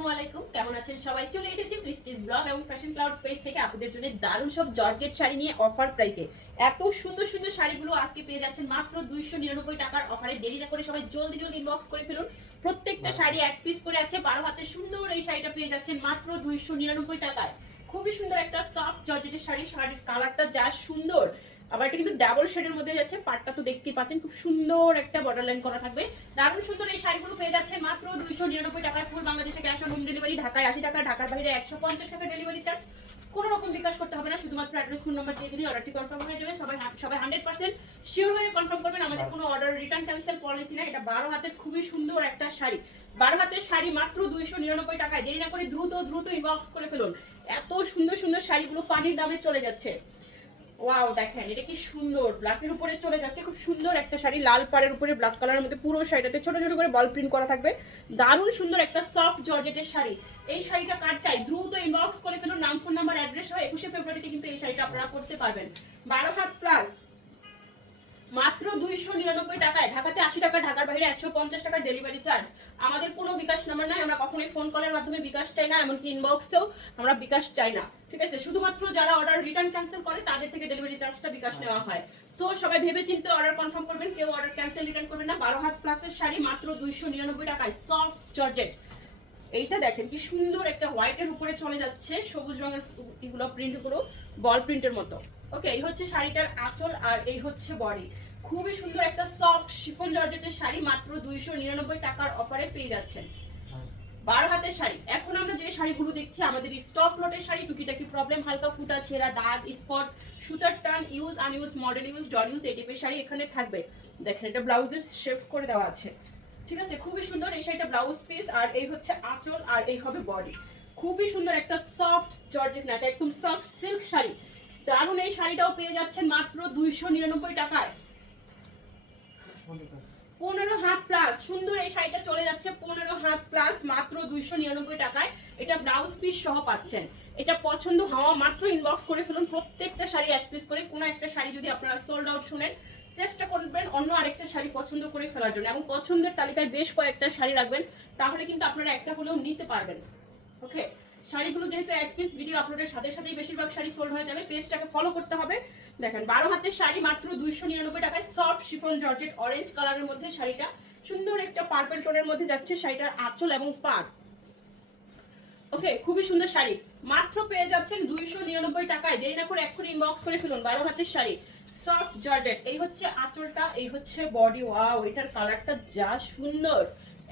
আসসালামু আলাইকুম, কেমন আছেন সবাই? চলে এসেছি প্রেস্টিজ ব্লগ এবং ফ্যাশন ক্লাউড পেজ থেকে আপনাদের জন্য দারুণ সব জর্জেট শাড়ি নিয়ে অফার প্রাইসে। এত সুন্দর সুন্দর শাড়িগুলো আজকে পেয়ে যাচ্ছেন মাত্র 299 টাকার অফারে। দেরি না করে সবাই জলদি জলদি ইনবক্স করে ফেলুন। প্রত্যেকটা শাড়ি এক পিস করে আছে, 12 হাতের সুন্দর এই শাড়িটা পেয়ে যাচ্ছেন মাত্র 299 টাকায়। খুবই সুন্দর একটা সফট জর্জেটের শাড়ি, শাড়ির কালারটা যা সুন্দর, আবার এটা কিন্তু ডাবল শেডের মধ্যে যাচ্ছে। পাটটা তো দেখতেই পাচ্ছেন, খুব সুন্দর একটা বর্ডার লাইন করা থাকবে। দারুণ সুন্দর এই শাড়িগুলো পেয়ে যাচ্ছে মাত্র 299 টাকায়। ফুল বাংলাদেশে ক্যাশ অন হোম ডেলিভারি, ঢাকায় 80 টাকা, ঢাকার বাইরে 150 টাকা ডেলিভারি চার্জ। কোনো রকম বিকাশ করতে হবে না, শুধুমাত্র অ্যাড্রেস ফোন নাম্বার দিয়ে দিলে অর্ডারটি কনফার্ম হয়ে যাবে। সবাই 100% শিওর হয়ে কনফার্ম করবেন। আমাদের কোনো অর্ডার রিটার্ন ক্যান্সেল পলিসি না। এটা 12 হাতের খুবই সুন্দর একটা শাড়ি, 12 হাতের শাড়ি মাত্র 299 টাকায়। দেরি না করে দ্রুত দ্রুত ইনবক্স করে ফেলুন। এত সুন্দর সুন্দর শাড়িগুলো পানির দামে চলে যাচ্ছে। ওয়াও, দেখেন এটা কি সুন্দর, ব্ল্যাকের উপরে চলে যাচ্ছে। খুব সুন্দর একটা শাড়ি, লাল পাড়ের উপরে ব্ল্যাক কালারের মধ্যে পুরো শাড়িটাতে ছোট ছোট করে বল প্রিন্ট করা থাকবে। দারুণ সুন্দর একটা সফট জর্জেটের শাড়ি। এই শাড়িটা কার চাই দ্রুত ইনবক্স করে ফেলুন। নাম, ফোন নাম্বার, অ্যাড্রেস সহ 21শে ফেব্রুয়ারিতে কিন্তু এই শাড়িটা আপনারা করতে পারবেন। 12 হাত প্লাস মাত্র 299 টাকায়। ঢাকাতে 80 টাকা, ঢাকার বাইরে 150 টাকা ডেলিভারি চার্জ। আমাদের কোনো বিকাশ নাম্বার নাই, আমরা কখনোই ফোন কলের মাধ্যমে বিকাশ চাই না, এমনকি ইনবক্সেও আমরা বিকাশ চাই না। ঠিক আছে, শুধুমাত্র যারা অর্ডার রিটার্ন ক্যান্সেল করে তাদের থেকে ডেলিভারি চার্জটা বিকাশ নেওয়া হয়। তো সবাই ভেবে চিন্তে অর্ডার কনফার্ম করবেন, কেউ অর্ডার ক্যান্সেল রিটার্ন করবেন না। 12 হাত প্লাসের শাড়ি মাত্র 299 টাকায়, সফট জর্জেট। এইটা দেখেন কি সুন্দর, একটা হোয়াইটের উপরে চলে যাচ্ছে সবুজ রঙের এগুলো প্রিন্ট গুলো বল প্রিন্টের মতো। ওকে, এই হচ্ছে শাড়িটার আঁচল আর এই হচ্ছে বডি। খুবই সুন্দর একটা সফট শিফন জর্জেটের শাড়ি মাত্র 299 টাকার অফারে পেয়ে যাচ্ছেন। 12 হাতের শাড়ি। এখন আমরা যে শাড়িগুলো দেখছি আমাদের স্টক লটের শাড়ি। টুকিটাকি প্রবলেম, হালকা ফুটা, ছেঁড়া, দাগ, স্পট, সুতার টান, use আনইউজ, model use, doll use, এই টাইপের শাড়ি এখানে থাকবে। দেখেন এটা ব্লাউজের শেপ করে দেওয়া আছে। ঠিক আছে, খুবই সুন্দর এই শাড়িটা ব্লাউজ পিস, আর এই হচ্ছে আঁচল, আর এই হবে বডি। খুবই সুন্দর একটা সফট জর্জেট, না এটা একদম সফট সিল্ক শাড়ি। দারুণ এই শাড়িটাও পেয়ে যাচ্ছেন মাত্র 299 টাকায়। 15 হাত প্লাস সুন্দর এই শাড়িটা চলে যাচ্ছে 15 হাত প্লাস মাত্র 299 টাকায়। এটা ব্লাউজ পিস সহ পাচ্ছেন। এটা পছন্দ হওয়া মাত্র ইনবক্স করে ফেলুন। প্রত্যেকটা শাড়ি এক পিস করে। কোনো একটা শাড়ি যদি আপনারা সোল্ড আউট শুনেন, চেষ্টা করবেন অন্য আরেকটা শাড়ি পছন্দ করে ফেলার জন্য, এবং পছন্দের তালিকায় বেশ কয়েকটা শাড়ি রাখবেন, তাহলে কিন্তু আপনারা একটা হলেও নিতে পারবেন। ওকে, শাড়িগুলো যেহেতু এক পিস, ভিডিও আপলোডের সাথে সাথেই বেশিরভাগ শাড়ি সোল্ড হয়ে যাবে। পেজটাকে ফলো করতে হবে। দেখেন 12 হাতের শাড়ি মাত্র 299 টাকায়, সফট শিফন জর্জেট অরেঞ্জ কালারের মধ্যে শাড়িটা। সুন্দর একটা পার্পল টোনের মধ্যে যাচ্ছে শাড়িটার আঁচল এবং পাড়। ওকে, খুবই সুন্দর শাড়ি মাত্র পেয়ে যাচ্ছেন 299 টাকায়। দেরি না করে এক্ষুনি ইনবক্স করে ফেলুন। 12 হাতের শাড়ি, সফট জর্জেট। এই হচ্ছে আঁচলটা, এই হচ্ছে বডি। ওয়াও, এটার কালারটা যা সুন্দর,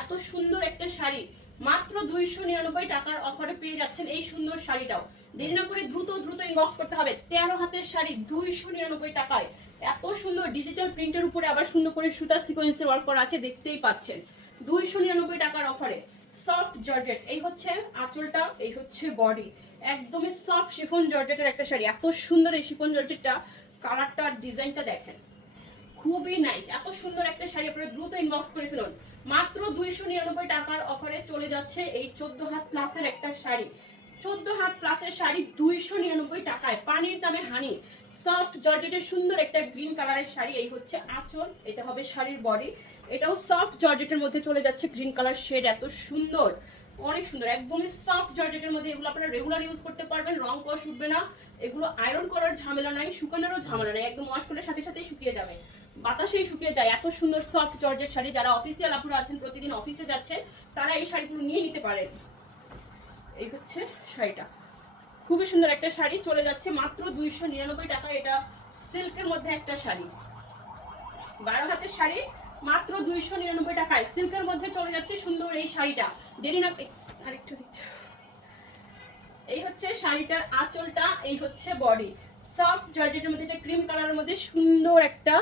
এত সুন্দর একটা শাড়ি মাত্র 299 টাকার অফারে পেয়ে যাচ্ছেন এই সুন্দর শাড়িটাও। দেরি না করে দ্রুত দ্রুত ইনবক্স করতে হবে। 13 হাতের শাড়ি 299 টাকায়। এত সুন্দর ডিজিটাল প্রিন্টের উপরে আবার সুন্দর করে সুতা সিকোয়েন্সের ওয়ার্ক করা আছে, দেখতেই পাচ্ছেন। 299 টাকার অফারে সফট জর্জেট। এই হচ্ছে আঁচলটা, এই হচ্ছে বডি। একদমই সফট শিফন জর্জেটের একটা শাড়ি। এত সুন্দর এই শিফন জর্জেটটা, কালারটা আর ডিজাইনটা দেখেন, খুবই নাইস। এত সুন্দর একটা শাড়ি আপনারা দ্রুত ইনবক্স করে ফেলুন। মাত্র 299 টাকার অফারে চলে যাচ্ছে এই 14 হাত প্লাসের একটা শাড়ি। 14 হাত প্লাসের শাড়ি 299 টাকায়, পানির দামে হানি। সফট জর্জেটের সুন্দর একটা গ্রিন কালারের শাড়ি। এই হচ্ছে আঁচল, এটা হবে শাড়ির বডি। এটাও সফট জর্জেটের মধ্যে চলে যাচ্ছে, গ্রিন কালার শেড, এত সুন্দর, অনেক সুন্দর। একদমই সফট জর্জেটের মধ্যে। এগুলো আপনারা রেগুলার ইউজ করতে পারবেন, রং কষ উঠবে না। এগুলো আয়রন করার ঝামেলা নাই, শুকানোরও ঝামেলা নাই, একদম ওয়াশ করলে সাথে সাথেই শুকিয়ে যাবে, বাতাসেই শুকিয়ে যায়। এত সুন্দর সফট জর্জেট শাড়ি। যারা অফিসিয়াল আপুরা আছেন, প্রতিদিন অফিসে যাচ্ছেন, তারা এই শাড়িগুলো নিয়ে নিতে পারেন। এই হচ্ছে শাড়িটা, খুবই সুন্দর একটা শাড়ি চলে যাচ্ছে মাত্র 299 টাকা। এটা সিল্কের মধ্যে একটা শাড়ি, 12 হাতের শাড়ি মাত্র 299 টাকায় সিল্কের মধ্যে চলে যাচ্ছে সুন্দর এই শাড়িটা। দেরি না, আরেকটু দিচ্ছি। এই হচ্ছে শাড়িটার আঁচলটা, এই হচ্ছে বডি। সফট জর্জেটের মধ্যে, এটা ক্রিম কালারের মধ্যে সুন্দর একটা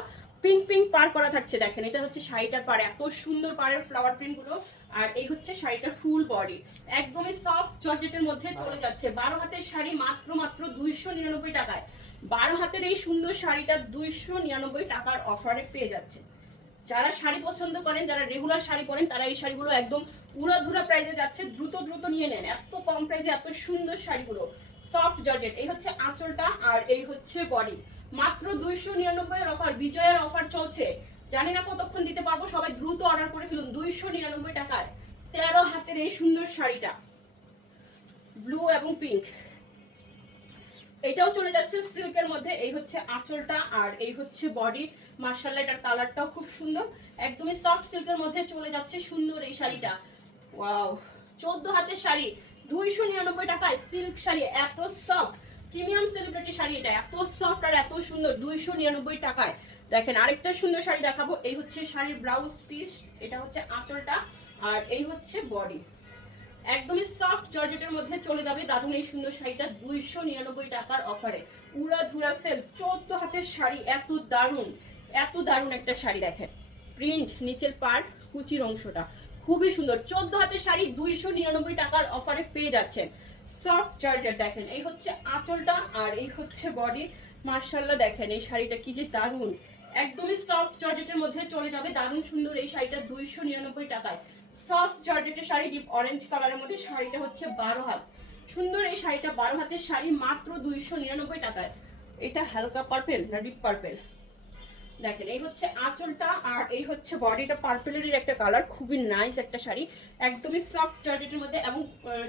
পিঙ্ক পিঙ্ক পার করা থাকছে। দেখেন এটা হচ্ছে শাড়িটার পাড়, এত সুন্দর পাড়ের ফ্লাওয়ার প্রিন্ট গুলো। আর এই হচ্ছে শাড়িটার ফুল বডি, একদমই সফট জর্জেটের মধ্যে চলে যাচ্ছে। 12 হাতের শাড়ি মাত্র মাত্র 299 টাকায়। 12 হাতের এই সুন্দর শাড়িটা 299 টাকার অফারে পেয়ে যাচ্ছে। যারা শাড়ি পছন্দ করেন, যারা রেগুলার শাড়ি পরেন, তারা এই শাড়িগুলো একদম উড়াধুরা প্রাইসে যাচ্ছে, দ্রুত দ্রুত নিয়ে নেন। এত কম প্রাইসে এত সুন্দর শাড়িগুলো, সফট জর্জেট। এই হচ্ছে আঁচলটা আর এই হচ্ছে বডি। মাত্র 299 এর অফার, বিজয়ের অফার চলছে। জানি না কতক্ষণ দিতে পারবো, সবাই দ্রুত অর্ডার করে ফেলুন। 299 টাকায় 13 হাতের এই সুন্দর শাড়িটা। ব্লু এবং পিঙ্ক। এটাও চলে যাচ্ছে সিল্কের মধ্যে। এই হচ্ছে আঁচলটা আর এই হচ্ছে বডি। মার্শাল্লাহ, এটার কালারটাও খুব সুন্দর, একদমই সফট সিল্কের মধ্যে চলে যাচ্ছে সুন্দর এই শাড়িটা। ওয়াও, 14 হাতের শাড়ি 299 টাকায়। সিল্ক শাড়ি এত সফট, প্রিমিয়াম সেলিব্রিটি শাড়ি, এটা এত সফট আর এত সুন্দর 299 টাকায়। দেখেন আরেকটা সুন্দর শাড়ি দেখাবো। এই হচ্ছে শাড়ির ব্লাউজ পিস, এটা হচ্ছে আঁচলটা আর এই হচ্ছে বডি। একদমই সফট জর্জেটের মধ্যে চলে যাবে দারুণ এই সুন্দর শাড়িটা 299 টাকার অফারে। উড়া ধুরা সেল, 14 হাতের শাড়ি, এত দারুণ এত দারুণ একটা শাড়ি। দেখেন প্রিন্ট, নিচের পাড়, কুচির অংশটা খুবই সুন্দর। 14 হাতের শাড়ি 299 টাকার অফারে পেয়ে যাচ্ছেন। সফট জর্জেট, দেখেন এই হচ্ছে আঁচলটা আর এই হচ্ছে বডি। মার্শাল্লাহ, দেখেন এই শাড়িটা কি যে দারুণ, একদমই সফট জর্জেটের মধ্যে চলে যাবে দারুণ সুন্দর এই শাড়িটা 299 টাকায়। সফট জর্জেটের শাড়ি, ডিপ অরেঞ্জ কালারের মধ্যে। শাড়িটা হচ্ছে 12 হাত, সুন্দর এই শাড়িটা 12 হাতের শাড়ি মাত্র 299 টাকায়। এটা হালকা পার্পেল না ডিপ পার্পেল, দেখেন এই হচ্ছে আঁচলটা আর এই হচ্ছে বডিটা। পার্পেলের একটা কালার, খুবই নাইস একটা শাড়ি, একদমই সফট জর্জেটের মধ্যে এবং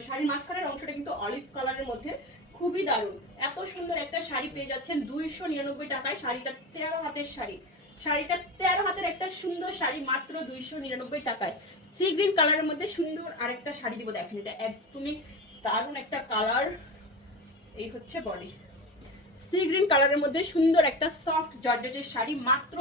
শাড়ির মাঝখানের অংশটা কিন্তু অলিভ কালারের মধ্যে, খুবই দারুণ। এত সুন্দর একটা শাড়ি পেয়ে যাচ্ছেন 299 টাকায়। শাড়িটা 13 হাতের শাড়ি, শাড়িটা 13 হাতের একটা সুন্দর শাড়ি মাত্র 299 টাকায়। সি গ্রিন কালারের মধ্যে সুন্দর আরেকটা শাড়ি দিব, দেখেন এটা একদমই দারুণ একটা কালার। এই হচ্ছে বডি, সি গ্রিন কালারের মধ্যে সুন্দর একটা সফট জর্জেটের শাড়ি মাত্র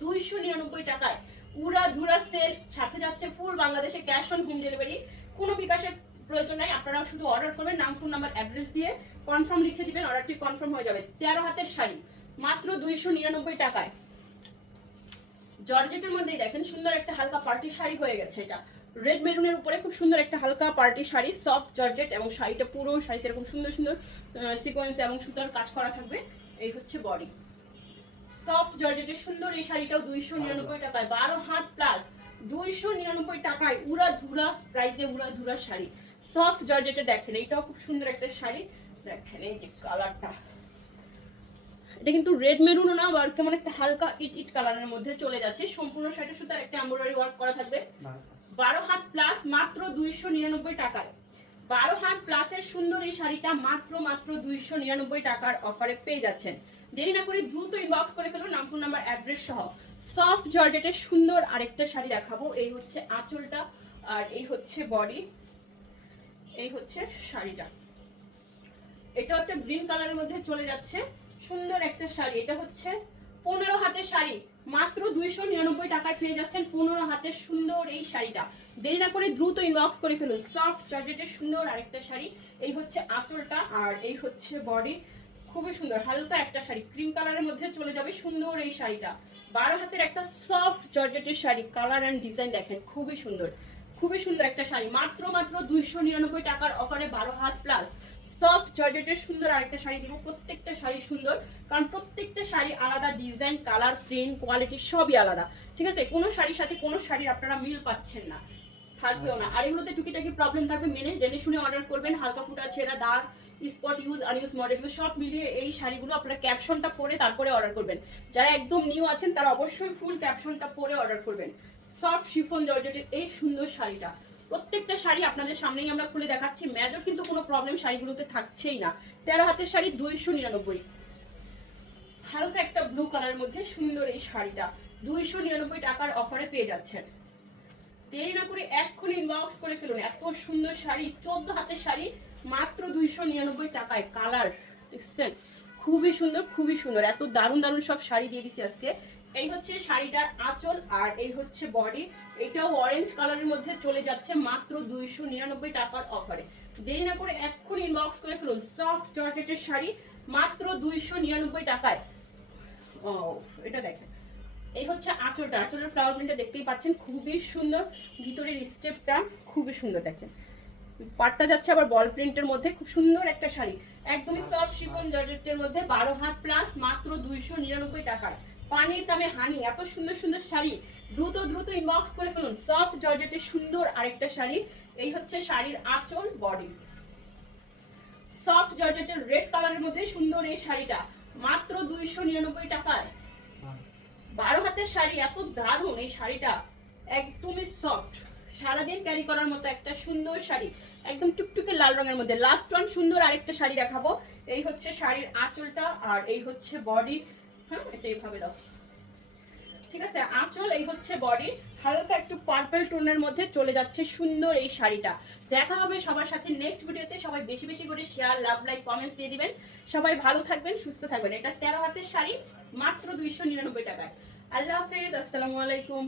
299 টাকায়। উড়া ধুরা সেল, সাথে যাচ্ছে ফুল বাংলাদেশে ক্যাশ অন হোম ডেলিভারি। কোনো বিকাশের প্রয়োজন নাই, আপনারা শুধু অর্ডার করবেন, নাম ফোন নাম্বার অ্যাড্রেস দিয়ে কনফার্ম লিখে দিবেন, অর্ডারটি কনফার্ম হয়ে যাবে। 13 হাতের শাড়ি মাত্র 299 টাকায়। জর্জেটের মধ্যেই দেখেন সুন্দর একটা হালকা পার্টি শাড়ি হয়ে গেছে। এটা রেড মেরুনের উপরে খুব সুন্দর একটা হালকা পার্টি শাড়ি, সফট জর্জেট, এবং শাড়িটা পুরো শাড়িতে এরকম সুন্দর সুন্দর সিকোয়েন্স এবং সুতার কাজ করা থাকবে। এই হচ্ছে বডি, সফট জর্জেটের সুন্দর এই শাড়িটাও 299 টাকায়। 12 হাত প্লাস 299 টাকায়, উড়া ধুরা প্রাইজে উড়া ধুরা শাড়ি। সফট জর্জেটে দেখেন এইটাও খুব সুন্দর একটা শাড়ি, দেখেন এই যে কালারটা, এটা কিন্তু রেড মেরুনও না, আর কেমন একটা হালকা ইট ইট কালারের মধ্যে চলে যাচ্ছে। সম্পূর্ণ শাড়ির সুতার একটা এমব্রয়ডারি ওয়ার্ক করা থাকবে। 12 হাত প্লাস মাত্র 299 টাকায়। 12 হাত প্লাসের সুন্দর এই শাড়িটা মাত্র 299 টাকার অফারে পেয়ে যাচ্ছেন। দেরি না করে দ্রুত ইনবক্স করে ফেলুন, নাম ফোন নাম্বার অ্যাড্রেস সহ। সফট জর্জেটের সুন্দর আরেকটা শাড়ি দেখাবো। এই হচ্ছে আঁচলটা আর এই হচ্ছে বডি। এই হচ্ছে শাড়িটা, এটা একটা গ্রিন কালারের মধ্যে চলে যাচ্ছে সুন্দর একটা শাড়ি। এটা হচ্ছে 15 হাতের শাড়ি মাত্র 299 টাকায় পেয়ে যাচ্ছেন 15 হাতের সুন্দর এই শাড়িটা। দেরি না করে দ্রুত ইনবক্স করে ফেলুন। সফট জর্জেটের সুন্দর আরেকটা শাড়ি। এই হচ্ছে আঁচলটা আর এই হচ্ছে বডি, খুবই সুন্দর হালকা একটা শাড়ি, ক্রিম কালারের মধ্যে চলে যাবে সুন্দর এই শাড়িটা। 12 হাতের একটা সফট জর্জেটের শাড়ি, কালার এন্ড ডিজাইন দেখেন খুবই সুন্দর, খুবই সুন্দর একটা শাড়ি মাত্র 299 টাকার অফারে 12 হাত প্লাস সফট জর্জেটের সুন্দর আরেকটা শাড়ি দিব। প্রত্যেকটা শাড়ি সুন্দর, কারণ প্রত্যেকটা শাড়ি আলাদা, ডিজাইন, কালার, প্রিন্ট, কোয়ালিটি সবই আলাদা, ঠিক আছে? কোনো শাড়ির সাথে কোনো শাড়ির আপনারা মিল পাচ্ছেন না, থাকবেও না। আর এগুলোতে টুকিটাকি প্রবলেম থাকবে, মেনে জেনে শুনে অর্ডার করবেন। হালকা ফুটা, ছেঁড়া, দাগ, স্পট ইউজ, আনইউজ মডেল ইউজ সব মিলিয়ে এই শাড়িগুলো আপনারা ক্যাপশনটা পরে তারপরে অর্ডার করবেন। যারা একদম নিউ আছেন তারা অবশ্যই ফুল ক্যাপশনটা পরে অর্ডার করবেন। সফট শিফন জর্জেটের এই সুন্দর শাড়িটা, প্রত্যেকটা শাড়ি আপনাদের সামনেই আমরা খুলে দেখাচ্ছি। মেজর কিন্তু কোনো প্রবলেম শাড়িগুলোতে থাকছেই না। 13 হাতের শাড়ি 299। হালকা একটা ব্লু কালারের মধ্যে সুন্দর এই শাড়িটা 299 টাকার অফারে পেয়ে যাচ্ছেন। দেরি না করে এক্ষুনি ইনবক্স করে ফেলুন। এত সুন্দর শাড়ি, 14 হাতের শাড়ি মাত্র 299 টাকায়। কালার দেখছেন খুবই সুন্দর, খুবই সুন্দর। এত দারুণ দারুণ সব শাড়ি দিয়ে দিচ্ছি আজকে। এই হচ্ছে শাড়িটার আঁচল আর এই হচ্ছে বডি। এটাও অরেঞ্জ কালারের মধ্যে চলে যাচ্ছে মাত্র 299 টাকার অফারে। দেরি না করে এক্ষুনি ইনবক্স করে ফেলুন। সফট জর্জেটের শাড়ি মাত্র 299 টাকায়। ও এটা দেখেন, এই হচ্ছে আঁচলটা, আঁচলের ফ্লাওয়ার প্রিন্টটা দেখতেই পাচ্ছেন খুবই সুন্দর। ভিতরের স্টেপটা খুবই সুন্দর, দেখেন পাটটা যাচ্ছে আবার বল প্রিন্টের মধ্যে, খুব সুন্দর একটা শাড়ি, একদমই সফট শিফন জর্জেটের মধ্যে। 12 হাত প্লাস মাত্র 299 টাকায়। পানির দামে হানি, এত সুন্দর সুন্দর শাড়ি দ্রুত দ্রুত ইনবক্স করে ফেলুন। সফট জর্জেটের সুন্দর আরেকটা শাড়ি। এই হচ্ছে শাড়ির আঁচল, বডি। সফট জর্জেটের রেড কালারের মধ্যে সুন্দর এই শাড়িটা মাত্র 299 টাকায়। 12 হাতের শাড়ি, এত দারুণ এই শাড়িটা, একদমই সফট সারাদিন ক্যারি করার মতো একটা সুন্দর শাড়ি, একদম টুকটুকে লাল রঙের মধ্যে। লাস্ট ওয়ান সুন্দর আরেকটা শাড়ি দেখাবো। এই হচ্ছে শাড়ির আঁচলটা আর এই হচ্ছে বডি। হ্যাঁ, এটা এইভাবে দাও, ঠিক আছে। আঁচল, এই হচ্ছে বডি, হালকা একটু পার্পল টোনের মধ্যে চলে যাচ্ছে সুন্দর এই শাড়িটা। দেখা হবে সবার সাথে নেক্সট ভিডিওতে। সবাই বেশি বেশি করে শেয়ার, লাভ, লাইক, কমেন্টস দিয়ে দিবেন। সবাই ভালো থাকবেন, সুস্থ থাকবেন। এটা 13 হাতের শাড়ি, মাত্র 299 টাকায়। আল্লাহ হাফেজ, আসসালামু আলাইকুম।